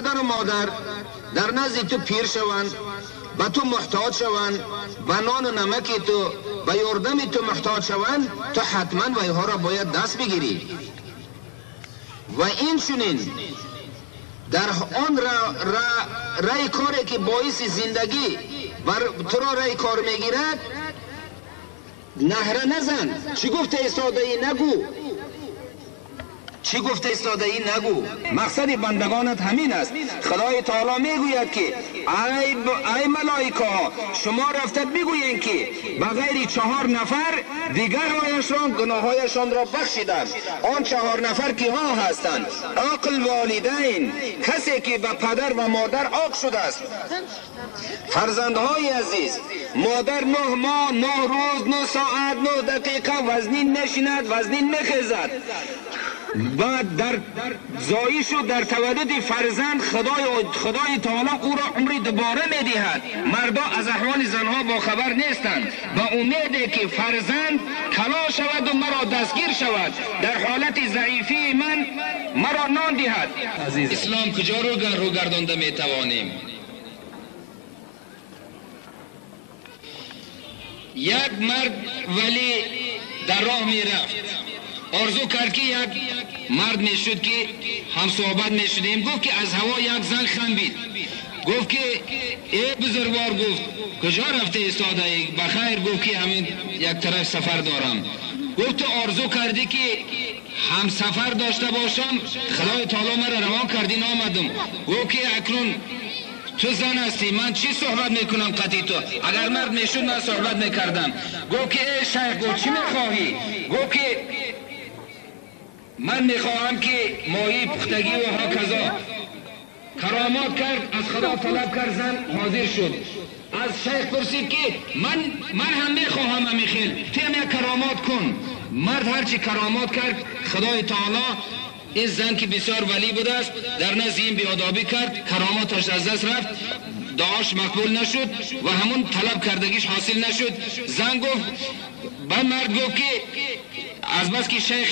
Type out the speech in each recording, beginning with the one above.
پدر و مادر در نزد تو پیر شوند، به تو محتاج شوند، به نان و نمک تو، به یاردم تو محتاج شوند، تو حتما ویها را باید دست بگیری. و این چنین در آن رای کاری که باعث زندگی تو را رای کار میگیرد نهره نزن. چی گفته ایستاده ای نگو، چی گفته ایستاده ای نگو. مقصد بندگانت همین است. خدای تعالی میگوید که ای ملائکه ها شما رفتید بگویید که بغیر 4 نفر دیگرهایشان گناهایشان را بخشیدند. آن 4 نفر کی ها هستند؟ عاقل والدین، کسی که به پدر و مادر عاق شده است. فرزندهای عزیز، مادر 9 ماه 9 روز 9 ساعت 9 دقیقه وزنین نشیند، وزنین نخیزد و در زایش و در تولد فرزند خدای تعالی او را عمری دوباره میدهد. مردا از احوال زنها با خبر نیستند، با امید که فرزند کلا شود و مرا دستگیر شود، در حالت ضعیفی من مرا نان دهد. اسلام کجا رو گردانده میتوانیم؟ یک مرد ولی در راه میرفت، آرزو کرد که یک مرد میشد که هم صحبت میشدیم. گفت که از هوا یک زن خندید، گفت که ای بزرگوار، گفت کجا رفته ایستاده ای؟ بخیر. گفت که همین یک طرف سفر دارم. گفت تو آرزو کردی که هم سفر داشته باشم، خدای تعالی مرا روان کردین آمدم. گفت که اکنون تو زن هستی، من چی صحبت میکنم قطعی تو؟ اگر مرد میشد من صحبت میکردم. گفت که ای شیخ، گفت چی میخواهی؟ گفت که من میخواهم که ماهی پختگی و هاکذا. کرامات کرد، از خدا طلب کرد، زن حاضر شد. از شیخ پرسید که من هم میخواهم همین خیل، تو هم یک کرامات کن. مرد هرچی کرامات کرد، خدای تعالی این زن که بسیار ولی بوده است در نزد این بیادابی کرد، کراماتش از دست رفت، دعاش مقبول نشد و همون طلب کردگیش حاصل نشد. زن گفت، بعد مرد گفت که از بس که شیخ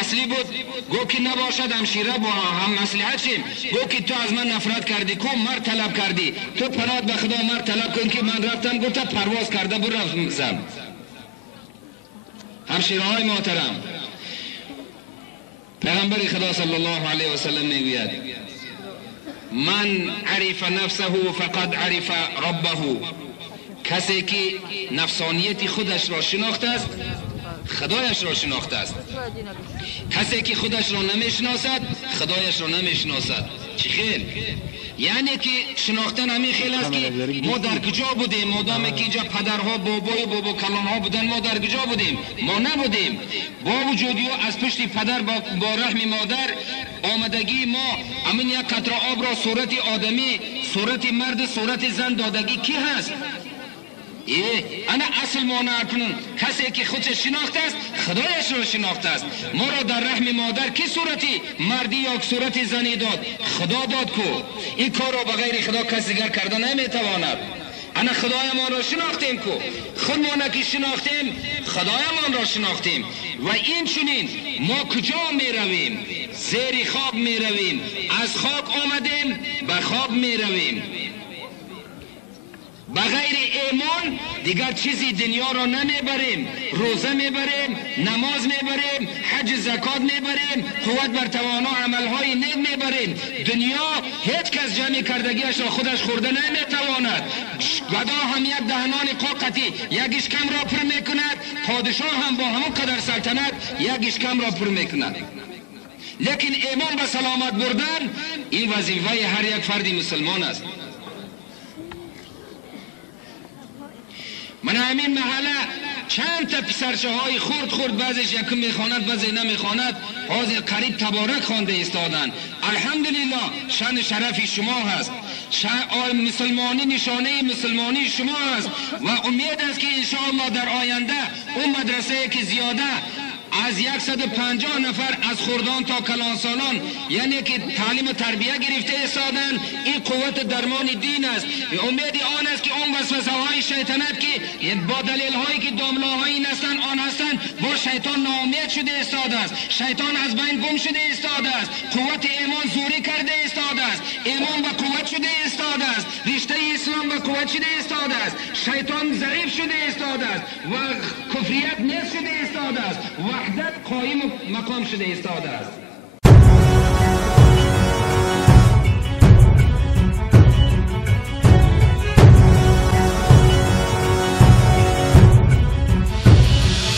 اصلی بود، گفت که نباشد همشیره با هم مصلحت شیم. گفت که تو از من نفرت کردی، کو مرد طلب کردی، تو پناه به خدا مرد طلب کن که من رفتم. گفت پرواز کرده بود رفت زن. همشیره های محترم، پیغمبر خدا صلی الله علیه و سلم میگوید من عرف نفسه فقد عرف ربه. کسی که نفسانیت خودش را شناخته است خدایش را شناخته است. کسی که خودش را نمیشناسد خدایش را نمیشناسد. چی خیل؟ یعنی که شناختن همین خیل است که ما در کجا بودیم، مادامی که اینجا پدرها بابای بابا کلانها بودن، ما در کجا بودیم؟ ما نبودیم. با وجودی از پشت پدر با رحم مادر آمدگی ما همین یک قطره آب را صورت آدمی، صورت مرد، صورت زن دادگی کی هست؟ انا اصل مانع کنون کسی که خودش شناخته است خدایش را شناخته است. ما را در رحم مادر کی صورتی مردی یا صورتی زنی داد؟ خدا داد کو. این کار را بغیر خدا کسی دیگر کرده نمیتواند. انا خدایمان را شناختیم کو، خودمان که شناختیم خدایمان را شناختیم. و این چنین ما کجا می رویم؟ زیر خواب می رویم، از خواب آمدیم به خواب می رویم. بغیر ایمان دیگر چیزی دنیا را نمیبریم. روزه میبریم، نماز میبریم، حج زکات میبریم، قوت بر توانا عملهای نیک میبریم. دنیا هیچ کس جمع کردگیش را خودش خورده نمیتواند. گدا هم یک دهنان قاقتی یک اشکم را پر میکند، پادشاه هم با همون قدر سلطنت یک اشکم را پر میکند. لیکن ایمان به سلامت بردن این وظیفه هر یک فردی مسلمان است. من همین محله چند تا پسرچه های خورد بعضش یکم میخواند بعضی نمیخواند، حاضر قریب تبارک خوانده ایستادند. الحمدلله شان شرفی شما هست، مسلمانی نشانه مسلمانی شما هست و امید است که انشاءالله در آینده اون مدرسه که زیاده از 150 نفر از خردان تا کلانسالان یعنی که تعلیم و تربیه گرفته ایستادند، این قوت درمان دین است. امید آن است که اون وسوسه های شیطنت که با دلیل هایی که داملاهایی نستند آن هستند با شیطان ناامید شده ایستاده است، شیطان از بین گم شده ایستاده است، قوت ایمان زوری کرده ایستاده است. ایمان شهوت شده ایستاده است، شیطان ضعیف شده ایستاده است و کفریت نصف شده ایستاده است، وحدت قائم مقام شده ایستاده است.